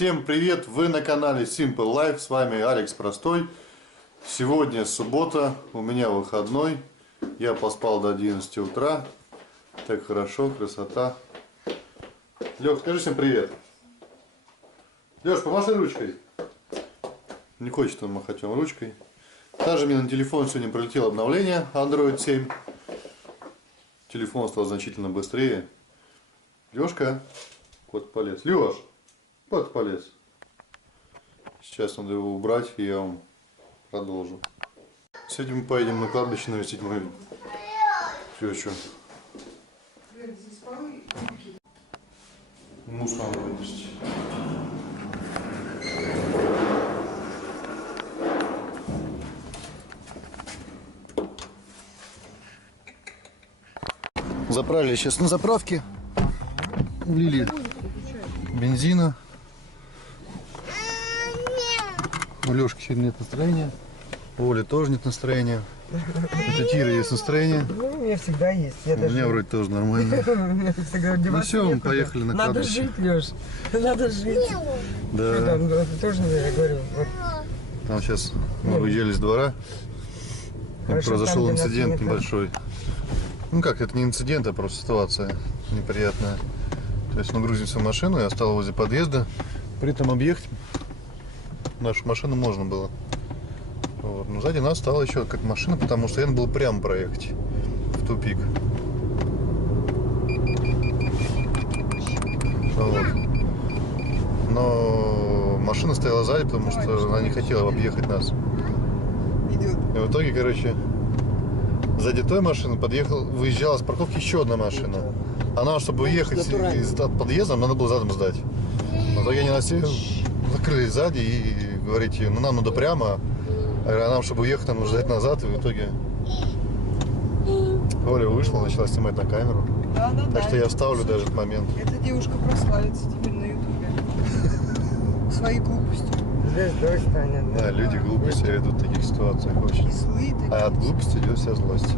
Всем привет! Вы на канале Simple Life. С вами Алекс Простой. Сегодня суббота, у меня выходной. Я поспал до 11 утра. Так хорошо, красота. Лёх, скажи всем привет. Лёш, помаши ручкой. Не хочет он махать вам ручкой. Также мне на телефон сегодня прилетело обновление Android 7. Телефон стал значительно быстрее. Лёшка, кот полез. Лёш, кот полез. Сейчас надо его убрать, и я вам продолжу. Сегодня мы поедем на кладбище навестить мою тещу. Мусор надо вынести. Заправили сейчас на заправке. Влили бензина. У Лёшки сегодня нет настроения. У Оли тоже нет настроения. У Тира есть настроение. Ну, у меня всегда есть. У меня вроде тоже нормально. Ну все, мы поехали на кладбище. Надо жить, Лёш. Надо жить. Да. Тоже, я говорю. Там сейчас мы выезжали с двора. Произошел инцидент небольшой. Ну как, это не инцидент, а просто ситуация неприятная. То есть мы грузимся в машину, я стал возле подъезда. При этом объехать нашу машину можно было. Вот. Но сзади нас стала еще какая-то машина, потому что я был прямо проехать в тупик. Вот. Но машина стояла сзади, потому что она не хотела объехать нас. И в итоге, короче, сзади той машины выезжала с парковки еще одна машина. Она, чтобы уехать из подъезда, надо было задом сдать. В итоге они нас закрыли сзади и говорите, ну нам надо прямо, а нам, чтобы уехать, нам нужно ждать назад. И в итоге Оля вышла, начала снимать на камеру. Да, так что я вставлю даже этот момент. Эта девушка прославится теперь на ютубе. Своей глупостью. Звездой станет. Да, люди глупо себя ведут в таких ситуациях очень. Кислые такие. А от глупости идет вся злость.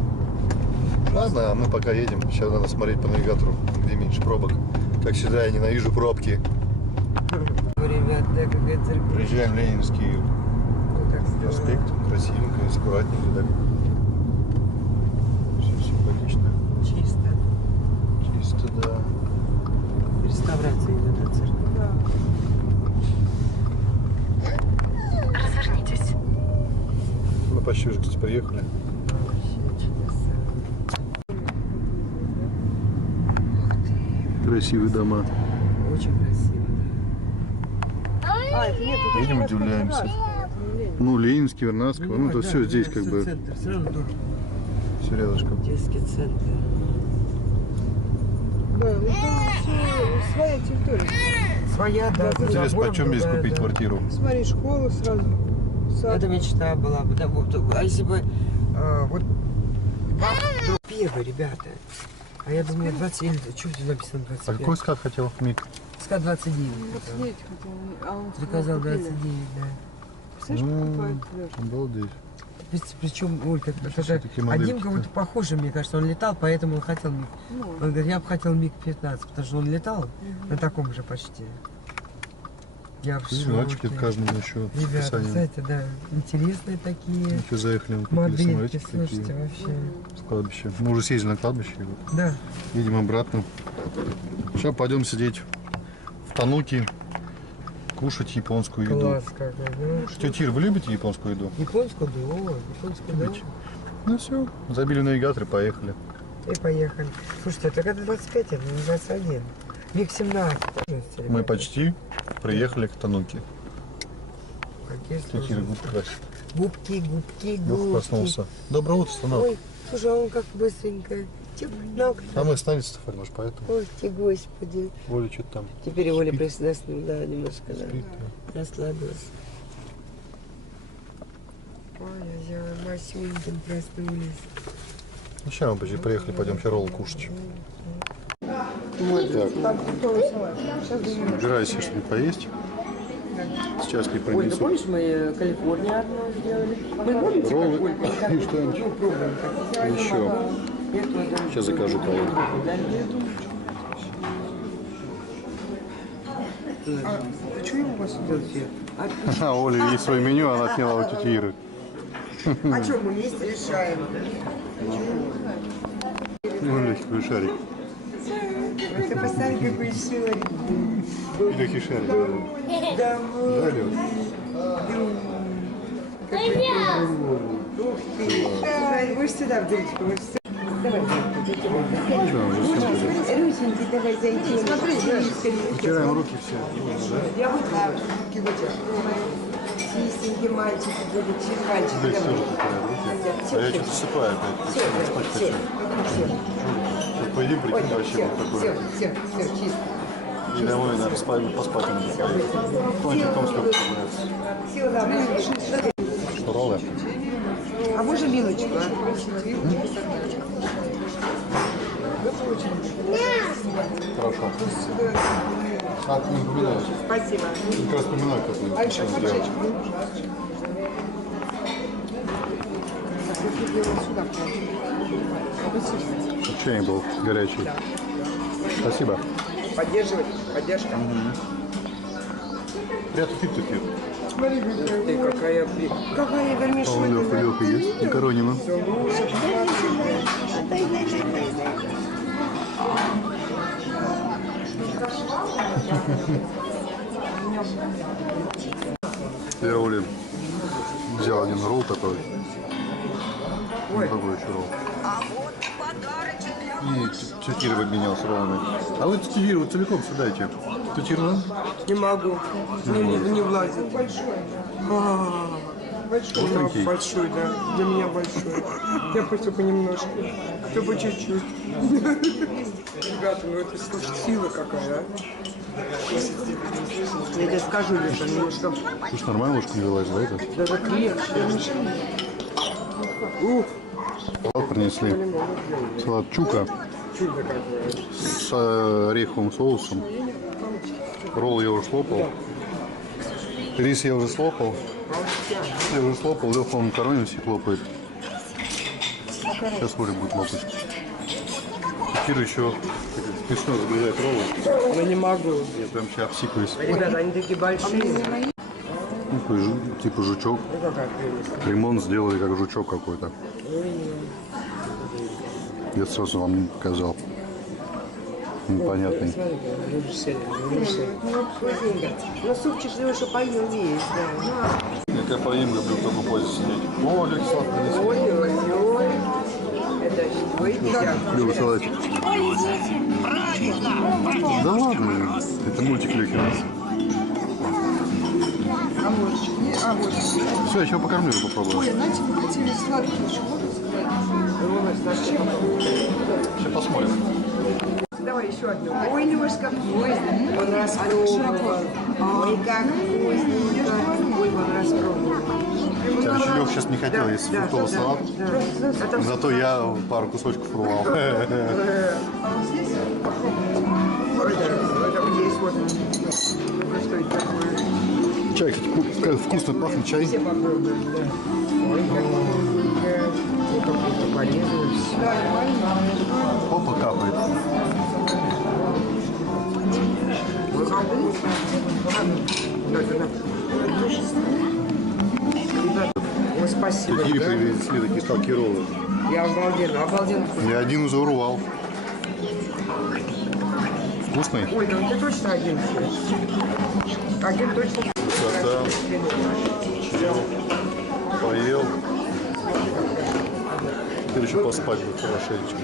Ладно, а мы пока едем. Сейчас надо смотреть по навигатору, где меньше пробок. Как всегда, я ненавижу пробки. Ребят, да, какая церковь. Приезжаем в Ленинский проспект. Красивенько, аккуратненько. Так. Все симпатично. Чисто. Чисто, да. Реставрация идет от церкви. Да. Развернитесь. Мы почти уже, кстати, приехали. Красивые дома. Очень красиво, да. Это нет, это Едем, же удивляемся. Вернадского, это не Ленин. Ну, Ленинский, Вернадского, ну, это да, все здесь да, как бы, Центр, все равно тоже. все рядышком. Детский центр. Да, ну там все своя территория. Своя, да. за Интересно, забором почем здесь другая, купить да. квартиру? Смотри, школа сразу. Сад. Это мечта была бы, да, а если бы вот первый, ребята, а я думаю, 20, что здесь написано 25? А какой скат хотел, Мик? СКА 29. 29 хотел, а он Заказал купили. 29, да. Представляешь, покупают, Лёш? Обалдеть. Причем, Оль, как Всё-таки а модельки-то. Димка вот похоже, мне кажется, он летал, поэтому он хотел МиГ. Ну, Он говорит, я бы хотел МиГ-15, потому что он летал на таком же почти. Я в Жвачки шоке. каждому еще с Ребята, описанием. знаете, да, интересные такие Еще заехали, мы купили модельки, самолетики слушайте, такие вообще. с кладбища. Мы уже съездили на кладбище, и вот Да, едем обратно. Сейчас пойдем сидеть в Тануки, кушать японскую еду. класс какой, да. Тетя Ир, вы любите японскую еду? Японскую, да, японскую, да. Ну все, забили навигатор и поехали. И поехали. Слушайте, это когда 25, это не 21. МиГ-17. Мы почти приехали к Тануке. Какие Тетя Ир сложности. губ красит. Губки, Бог губки. проснулся. Доброе утро, сынок. Ой, слушай, а он как быстренько. Тик-нок. А мы остановились, Стефан, может, поэтому. Ой, ты, господи. Оля что-то там Теперь Оля спит. приснулась, да, немножко, да. спит. Расслабилась. Ой, Масюнькин проснулись. Ну, сейчас мы почти приехали, пойдем сейчас ролл кушать. там готовый салат. Сейчас даем. Собираюсь что-нибудь поесть. Сейчас не Оль, ну принесу. помнишь, мы Калифорнию одну сделали? Мы помните, как Роллы Ольга? Как и вот, что-нибудь. ну, пробуем. Как Еще. эту, да. Сейчас закажу кого-то. А что у вас идет? Оля есть свое меню, она отняла у тети Иры. А что, мы вместе решаем? Оля, какой шарик. Ты посмотри, какой шарик. Какой шарик. Да, Да, Лёш? ух ты. Давай, будешь сюда в дырочку. Давай, Русеньки, давай зайди. Смотри, Вытираем руки все. я вытру руки чистенький мальчик будет, чекальчик. Здесь тоже вытираем руки. А я что-то засыпаю опять. Все, Спать все, хочу. Сейчас поедим, прикинь, вообще все, вот такое. все, чисто. И домой, наверное, спать, поспать надо. Тончик том, сколько погуляться. Все, да, Что, роллы? а можно милочку, а? Хорошо. А, ты не вспоминаешь? Спасибо. Как раз вспоминаю, как ты А еще сделал. подшечку. Так, я делаю сюда. Чай был горячий. Спасибо. Поддерживать, поддержка. Приятный фиг такие. Смотри, Ты какая какая вермишель. Леха есть? Макаронина. Я Оле взял один ролл такой. Вот такой еще ролл. И тетя Ира обменял с роллами. А вы тетя Ира, вот целиком сюда идите. Тетя Ира, Не могу, не влазит. остренький. Большой, да. Для меня большой. Я просто понемножку. Кто по чуть-чуть. Ребята, ну это, слушай, сила какая, а? Я тебе скажу, Леша, немножко. Слушай, нормально ложку не вылазит, да, это? Даже крепче. Салат принесли. Салат чука Чудо какое. с ореховым соусом. Ролл я уже слопал. Рис я уже слопал. Я уже слопал. Леха он макароны все хлопает. Сейчас Оля будет лопать. Кира еще смешно загрызает роллы. Но не могу. Я прям сейчас обсикаюсь. Ребята, они такие большие. Ну, такой типа жучок. Ну какая прелесть. Ремонт сделали как жучок какой-то. Я сразу вам не показал. Непонятный. Смотри, Леша сели, вкусненько. Ну супчик Леша поел весь, да. Я поим, люблю только позже сидеть. О, Лёхи салат принесли. Ой-ой-ой. Это твой пятак. Люблю салатик. Да ладно, это мультик Лёхи. А ложечки? А вот. Все, еще покормлю, попробую. Ой, знаете, мы хотели сладкие еще можно сказать? Сейчас посмотрим. Давай еще одну. Ой, Лешка, вкусно. Он распробовал. Ой, как вкусненько. Ой, он распробовал. Короче, Лёх сейчас не хотел есть фруктовый салат. Зато я пару кусочков рвал. Это есть вот. Ну-ка, что это такое? Чай, кстати, вкусно пахнет чай. Все попробуем, да. Ой, как вкусненько. Вот как-то порезалось. Опа капает. Ой, как вкусно. Да. Ребята, ой, спасибо. Такие да? привезли такие сладкие роллы. Я обалденно вкусно. Я один уже урвал. Вкусный? Ой, да ты точно один съешь? Один точно. Красота. Съел, поел. Теперь еще поспать будет хорошенечко.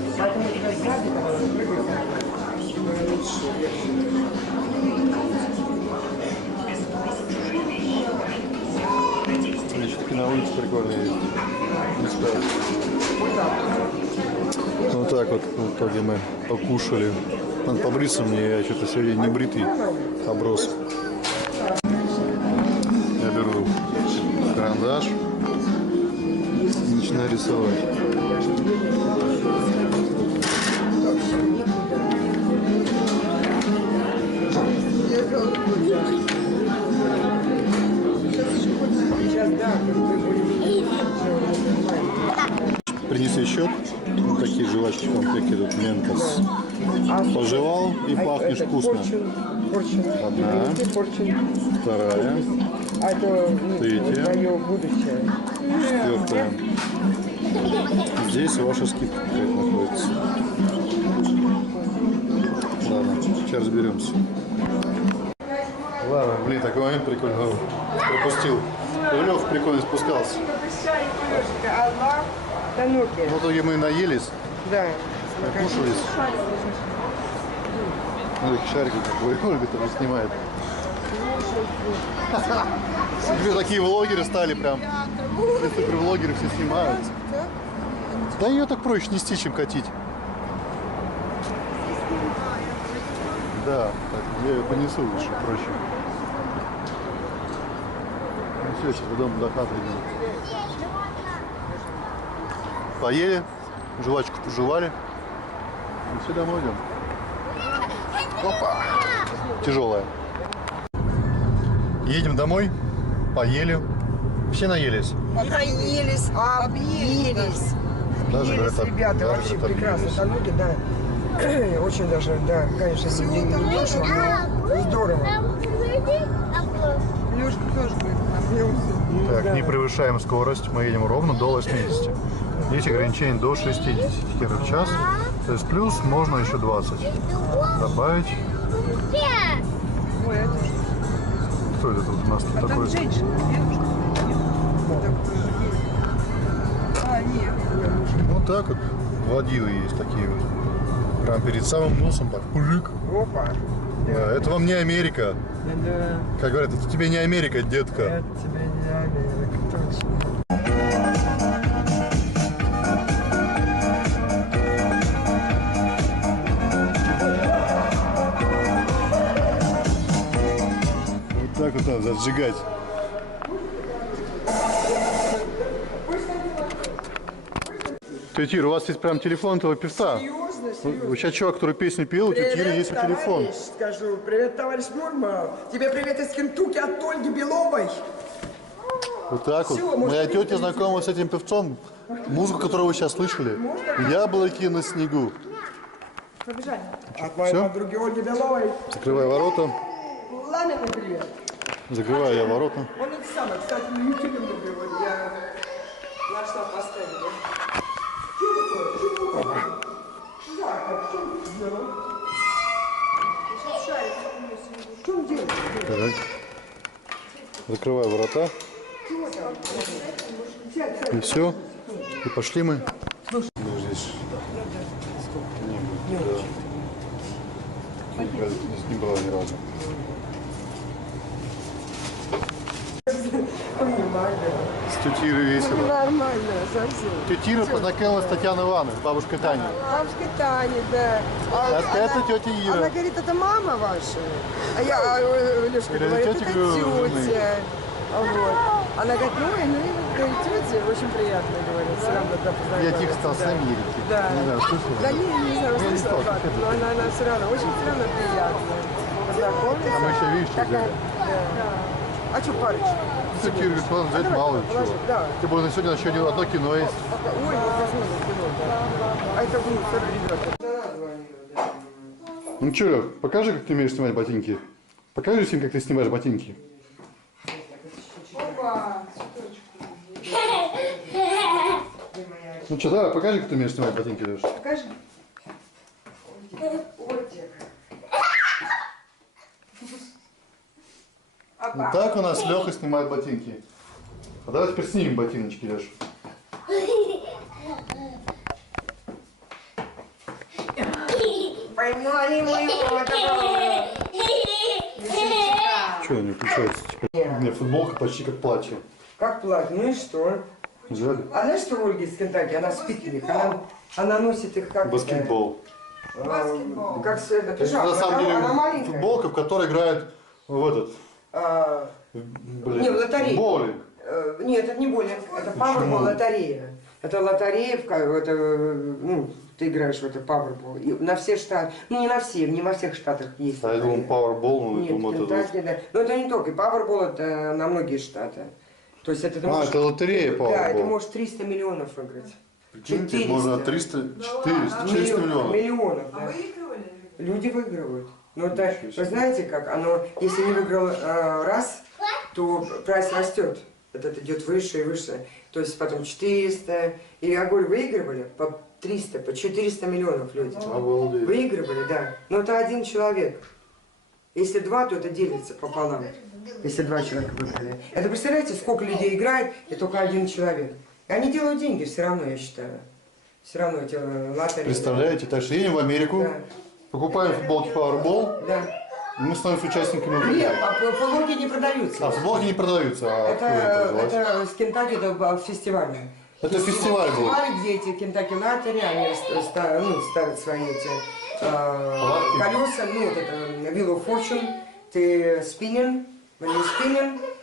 Все-таки на улице прикольно есть. Места. Вот так вот в итоге мы покушали. Надо побриться мне, я что-то сегодня не бритый, оброс. Я беру карандаш и начинаю рисовать. Сейчас, да, Принесли счет. Вот такие жвачки, комплекты, тут ментос. Пожевал и пахнешь вкусно. Порчин. Одна. Порчин. Вторая. А это Третья. твое будущее. Четвертая. Здесь ваша скидка какая-то находится. Ладно, сейчас разберемся. Ладно, блин, такой момент прикольный. Пропустил. Лёх прикольно спускался. Тануки. В итоге мы наелись, Да. накушались. Ну, шарики, как Ольга там снимает. Теперь такие влогеры стали прям. Теперь влогеры все снимают. Да ее так проще нести, чем катить. Да, так, я ее понесу лучше, проще. Ну все, сейчас потом до хаты идем. Поели, жвачку пожевали. И все, домой идем. Опа! Тяжелая. Едем домой, поели. Все наелись. Наелись, объелись. Даже, Объелись, говорят, ребята, даже, вообще говорят, прекрасно. объелись. Тануки, да. Очень даже, да, конечно, не дешево, но здорово. Лёшка тоже будет. Так, Да. не превышаем скорость, мы едем ровно до 80. Есть ограничение до 60 км в час. То есть плюс можно еще 20. Добавить. Ой, это же. Кто это тут у нас тут А такой? там женщина, девушка. А, нет. Вот так вот. Водилы есть такие вот. Прям перед самым носом так. Пужик. Опа. Да, это вам не Америка. Да, Как говорят, это тебе не Америка, детка. это тебе не Америка, точно. Вот так вот надо зажигать. Тетя Ира, у вас есть прям телефон этого певца? Серьезно, Вот сейчас чувак, который песню пел, у тети Иры есть телефон. товарищ, скажу. Привет, товарищ Мурман. Тебе привет из Кентукки от Ольги Беловой. Вот так вот. Всё, может, Моя видите, тетя знакома с этим певцом. Музыку, которую вы сейчас слышали. Яблоки на снегу. Побежали. От моей Всё? подруги Ольги Беловой. Закрывай ворота. Ламенный привет. Закрываю я ворота. Он это самое, кстати, на YouTube любил. Я нашла поставила. Что такое? Жарко. Что ты сделал? В чем дело? Так. Закрываю ворота. И все. И пошли мы. Здесь не было. Да. Здесь не было ни разу. С тетей Ирой весело. Нормально, совсем. Тетя Ира познакомилась с Татьяной Ивановной, с бабушкой Таней. Бабушка Таня, да. Это тетя Ира. Она говорит, это мама ваша. А я, Лешка Или говорит, тетя, это говорю, жены. тетя. Вот. Она говорит, ну и говорит, тетя, очень приятно, говорит, все равно да, Я познакомиться. тихо стал с Да. Америки. Да. Не знаю, слышала? Да не знаю, Я не слышала, стал, как, как это но она все равно, очень все равно приятно. Познакомиться. А мы еще, видишь, что Такая, взяли? да. А что, парочку? Тетя Ира говорит, ладно, взять Давай, мало положи, чего. да. Тем более сегодня еще одно кино есть. Ой, вот посмотрим кино, да. А это вы, ребята. Ну что, Лёх, покажи, как ты умеешь снимать ботинки. Покажи всем, как ты снимаешь ботинки. Ну что, давай, покажи, как ты умеешь снимать ботинки, Леш. Покажи. Вот так у нас Леха снимает ботинки. А давай теперь снимем ботиночки, Леш. Поймали моего такого. Что, не включается теперь? У меня футболка почти как платье. Как платье, ну и что? Взяли? А знаешь, что у Ольги из Кентаки? Она спит в них, она носит их как... Баскетбол. Как это, Это пижама. на самом деле Она маленькая. футболка, в которой играет в этот, Не, в лотерею. боулинг. Нет, это не боулинг, это Почему? Powerball лотерея. Это лотерея, это, ну, ты играешь в это Powerball. И на все штаты, ну не на все, не во всех штатах есть. А я думал, лотерея. Powerball, ну, Нет, думаю, в это... Кентаки, да. Но это не только. Powerball это на многие штаты. То есть это ты А, можешь... это лотерея Да, это Powerball. можешь 300 миллионов выиграть. Прикиньте, 400. можно 300, 400 миллионов. Миллионов, да. Выигрывали? люди выигрывают. Но это, вы знаете как, оно, если не выиграл раз, то прайс растет. Этот идет выше и выше. То есть потом 400. И я говорю, выигрывали по 300, по 400 миллионов люди. Обалдеть. Выигрывали, да. Но это один человек. Если два, то это делится пополам. Если два человека выиграли. Это представляете, сколько людей играет, и только один человек. И они делают деньги все равно, я считаю. Все равно эти лотереи. Представляете, так что едем в Америку, Да. покупаем футболки Powerball, Да. и мы становимся участниками. Нет, футболки не продаются. А, футболки не продаются. А откуда это взялось? Это с Кентаки, это фестиваль. Это фестиваль был. Фестиваль, где эти Кентаки латери, они ставят свои эти колеса, ну вот это Wheel of Fortune, ты спиннинг,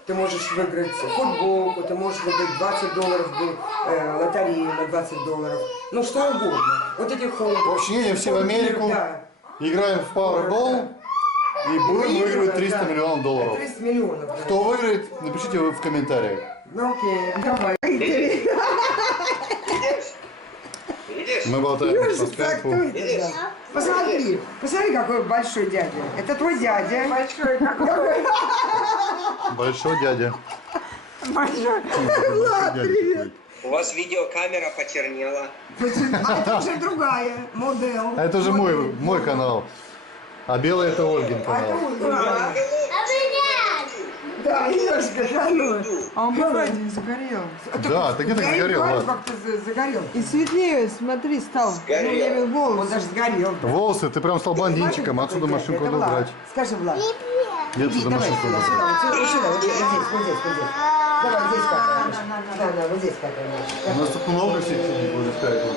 ты можешь выиграть футболку, ты можешь выиграть $20 лотерею на $20, ну что угодно. Вот эти холдеры. В общем, едем все в Америку, Да. играем в Powerball и будем выигрывать 300 Да. миллионов долларов. 300 миллионов, да. Кто выиграет, напишите в комментариях. Ну окей, давай. Мы болтаем по Ёжик, так, скайпу. кто это, да? Посмотри, посмотри, какой большой дядя. Это твой дядя. Большой какой. Большой дядя. Большой. Большой дядя. У вас видеокамера почернела. А это уже другая модель. А это уже мой канал. А белый это Ольгин А это канал. Ольга. Да, Ёшка, да ну. А он бывает не загорел. Да, ты где-то Я и загорел, говорю, Влад. как ты загорел. И светлее, смотри, стал. Сгорел. Ну, я имею в виду Он волосы. даже сгорел. Волосы, ты прям стал блондинчиком, отсюда машинку Это надо Влад. брать. Скажи, Влад. Где отсюда Давай, машинку сюда, надо брать? сюда, вот сюда, вот здесь, вот здесь, вот здесь. Давай, здесь какая. Да, вот здесь какая. У нас тут много всех сидит возле скайпа.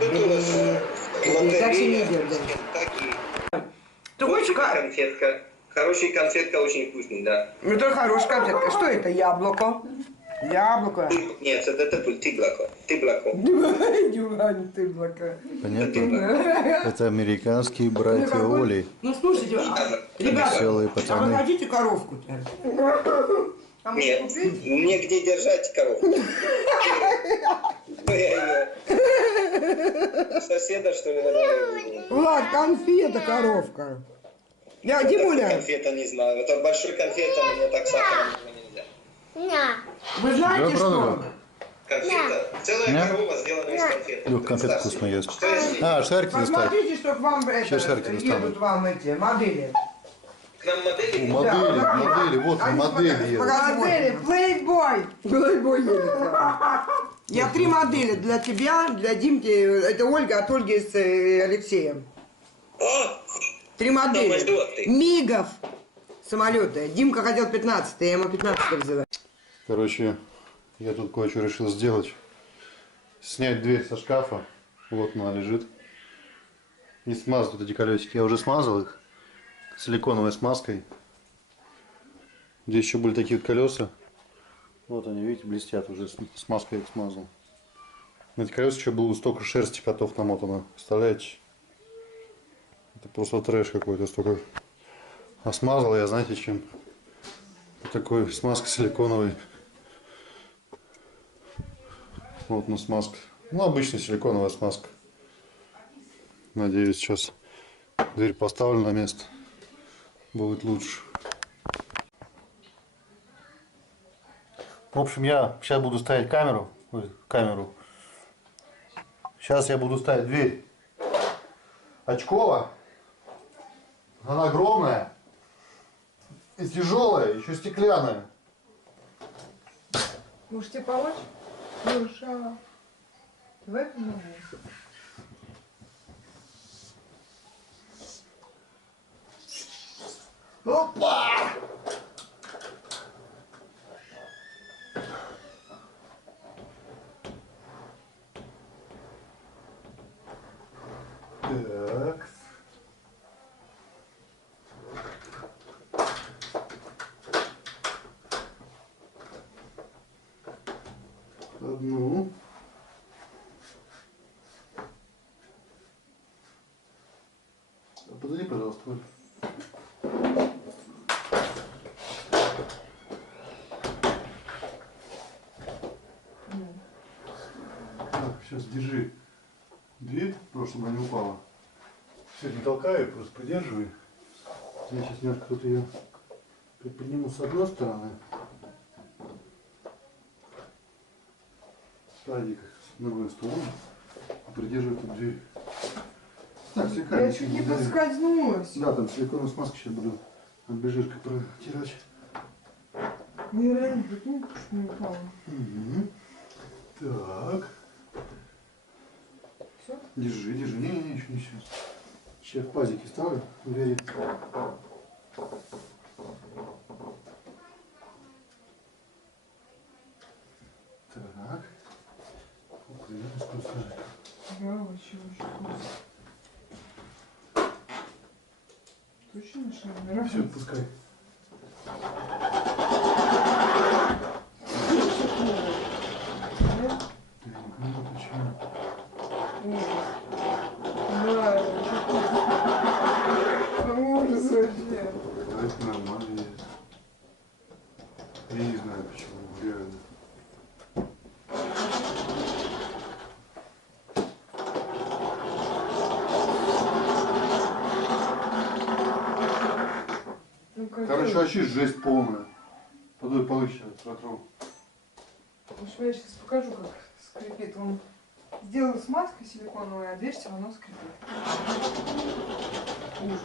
Держи, так же не идет, да. Ты хочешь Конфетка. Хорошая конфетка, очень вкусная, да. Это хорошая конфетка. Что это? Яблоко? Яблоко. Нет, это был тыблако. Дюрань, ты блока. Понятно? Это американские братья Оли. Ну, слушайте, ребята, Веселые а вы пацаны. хотите коровку-то? Нет, негде держать коровку. Ну, я ее соседа, что ли, наверное. Влад, конфета, коровка. Я, Димуля, Конфета не знаю. Это большой конфета, мне так сахаром нельзя. вы знаете, Да, правда? что? Конфета. Целая Нет? корова сделана из конфеты. Лёх, конфет Представьте. вкусно ест. Что если А, шарики достать. Посмотрите, что к вам Сейчас шарики достану. едут вам эти модели. к нам модели... Модели, вот Они модели едут. Модели, Playboy. Playboy едет. Я 3 модели для тебя, для Димки. Это Ольга, от Ольги с Алексеем. О! 3 модели. Самолеты. Мигов. Самолеты. Димка хотел 15, я ему 15 взяла. Короче, я тут кое-что решил сделать. Снять дверь со шкафа. Вот она лежит. И смазать вот эти колесики. Я уже смазал их силиконовой смазкой. Здесь еще были такие вот колеса. Вот они, видите, блестят уже. Смазкой их смазал. На эти колеса еще было столько шерсти котов намотано. Представляете? Это просто трэш какой-то. Столько. А смазал я, знаете, чем? Вот такой смазкой силиконовой. Вот на смазка. Ну, обычная силиконовая смазка. Надеюсь, сейчас дверь поставлю на место. Будет лучше. В общем, я сейчас буду ставить камеру. Камеру. Сейчас я буду ставить дверь. Очкова. Она огромная. И тяжелая, еще стеклянная. Может, тебе помочь? Душа. Давай помогу. Опа! Так. Одну. Подойди, пожалуйста, Оль. Так, сейчас держи. дверь, просто чтобы она не упала. Все, не толкаю, просто придерживаю. Я сейчас немножко тут ее подниму с одной стороны. Сзади с другой стороны. Придерживаю тут дверь. Так, слегка. Я чуть не подскользнулась. Да, там силиконовую смазку сейчас буду обезжиркой протирать. Не реально, прикинь, что не упала. Угу. Так. Все? Держи, держи. Не, еще не все. Сейчас пазики ставлю в двери. Так. Аккуратно спускай. Да, вообще очень вкусно. Точно, что номера? Все, отпускай. Нет? Я не понимаю, почему. Ужас. Да, это очень вкусно. Ужас вообще. Это нормально есть. Я не знаю почему, реально. Ну, как Короче, вообще жесть полная. Подой полы сейчас протру. я сейчас покажу, как скрипит. Он сделал смазкой силиконовой, а дверь все равно скрипит. Ужас.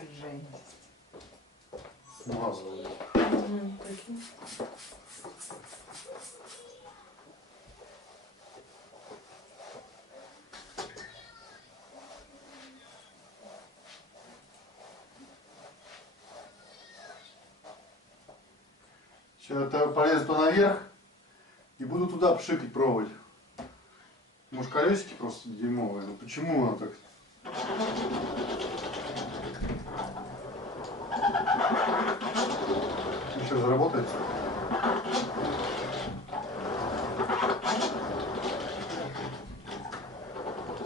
Жесть. Смазал. Прикинь. Сейчас полезу то наверх и буду туда пшикать, пробовать. Может, колесики просто дерьмовые? Ну почему она так? Сейчас заработает.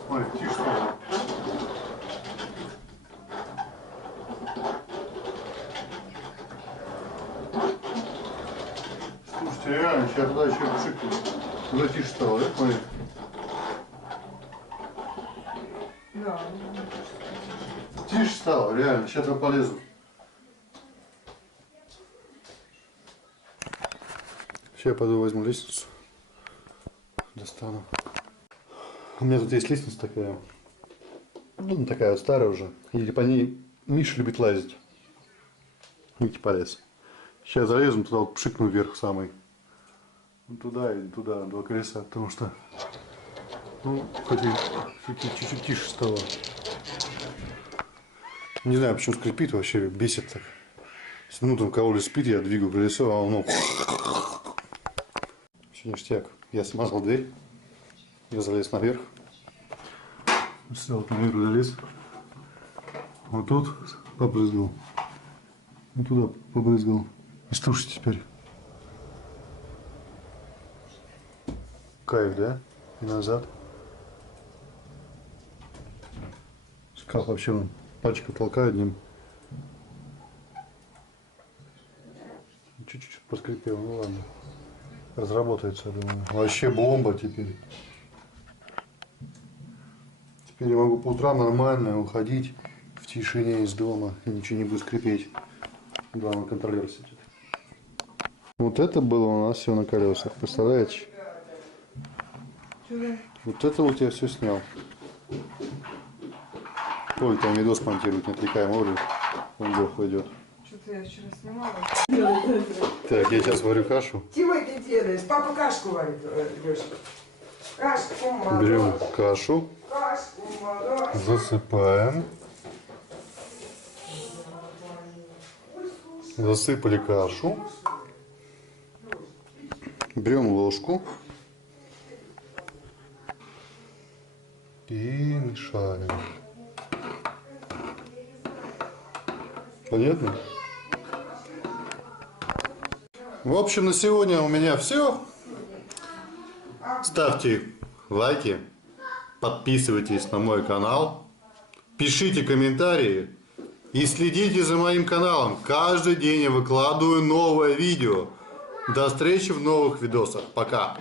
Смотри, тише стало. Слушайте, реально, сейчас туда еще пшикну. Туда тише стало, да, смотри? Да. Тише стало, реально, сейчас я полезу. Сейчас я пойду возьму лестницу. Достану. У меня тут есть лестница такая. Ну, такая вот старая уже. И по ней Миша любит лазить. Видите, полез. Сейчас залезем туда, вот пшикну вверх самый. Вот туда и туда, на два колеса, потому что, ну, хоть и чуть-чуть тише стало. Не знаю, почему скрипит, вообще бесит так. Если ну там кого-то спит, я двигаю колесо, а оно... Все ништяк. Я смазал дверь. Я залез наверх. Все, вот наверх залез. Вот тут побрызгал. И туда побрызгал. И слушайте теперь. Кайф, да? И назад. Как вообще он пальчика толкает ним. Чуть-чуть поскрипел, ну ладно. Разработается, я думаю. Вообще бомба теперь. Теперь я могу по утрам нормально уходить в тишине из дома и ничего не будет скрипеть. Главное, контролер сидит. Вот это было у нас все на колесах, представляете? Сюда. Вот это вот я все снял. Ой, там видос монтирует, не отвлекаем Олю. Он Леха идет. Что-то я вчера снимала. Так, я сейчас варю кашу. Тимой ты делаешь? Папа кашку варит, Леша. Кашку молодь. Берем кашу, Кашку молодь. засыпаем. Засыпали кашу. Берем ложку. И мешаем. Понятно? В общем, на сегодня у меня все. Ставьте лайки, подписывайтесь на мой канал, пишите комментарии и следите за моим каналом. Каждый день я выкладываю новое видео. До встречи в новых видосах. Пока.